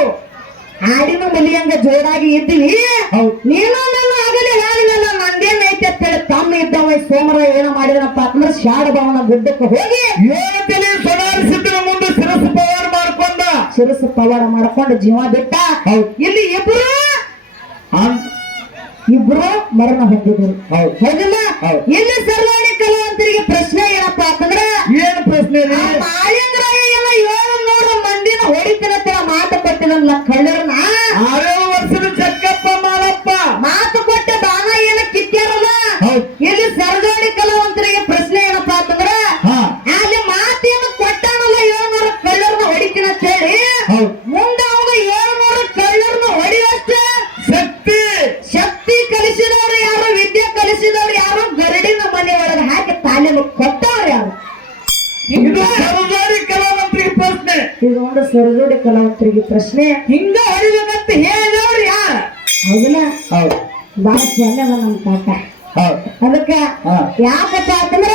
Speaker 1: ಆಡಿನ ಮಲಿಯಂಗ ಜೋರಾಗಿ ಇದ್ದೀವಿ.
Speaker 2: ಹೌದು.
Speaker 1: ನೀನು ನನ್ನ ಆಗಲೇ ಹೇಳಿಲ್ಲ ನಂದೇನ್ ಐತೆ ಅಂತ ಹೇಳಿ ತಮ್ಮ ಇದ್ದವ ಸೋಮರ ಏನೋ ಮಾಡಿದನಪ್ಪ ಅಂತಂದ್ರೆ ಶಾಡ ಭವನ ಗುಡ್ಡಕ್ಕೆ ಹೋಗಿ
Speaker 2: ಏಳು ತಲೆ ಸೊಡಾರಿಸಿದ್ದನ ಮುಂದೆ ಶಿರಸು ಪವಾರ ಮಾಡ್ಕೊಂಡ.
Speaker 1: ಶಿರಸು ಪವಾಡ ಮಾಡ್ಕೊಂಡು ಜೀವ ಬಿಟ್ಟ.
Speaker 2: ಹೌದು.
Speaker 1: ಇಲ್ಲಿ ಇಬ್ರು ಮರಣ ಹೊಂದಿದ್ರು.
Speaker 2: ಹೌದು.
Speaker 1: ಹೌದಿಲ್ಲ ಸರ್ವಾಣಿ ಕಲಾವಂತರಿಗೆ ಪ್ರಶ್ನೆ ಏನಪ್ಪಾ ಅಂತಂದ್ರೆ
Speaker 2: ಏನು ಪ್ರಶ್ನೆ
Speaker 1: ಏನೋ ಏಳು ನೂರು ಮಂದಿನ ಹೊಡಿತೀನಂತ ಮಾತು ಕೊಟ್ಟಿನಲ್ಲ ಕಳ್ಳರನ್ನ.
Speaker 2: ಆರೇಳು ವರ್ಷದ ಚಕ್ಕಪ್ಪ
Speaker 1: ಸರ್ಜೋಡಿ ಪ್ರಶ್ನೆ.
Speaker 2: ಹಿಂಗ ಹೊಡಿಬೇಕಂತ ಹೇಳೋರು ಯಾರ?
Speaker 1: ಹೌದಿಲ್ಲ?
Speaker 2: ಹೌದು.
Speaker 1: ಬಾಳ ಚೆನ್ನದ ನಮ್ಮ ತಾತ.
Speaker 2: ಹೌದು.
Speaker 1: ಅದಕ್ಕ. ಯಾಕಪ್ಪ ಅಂತಂದ್ರ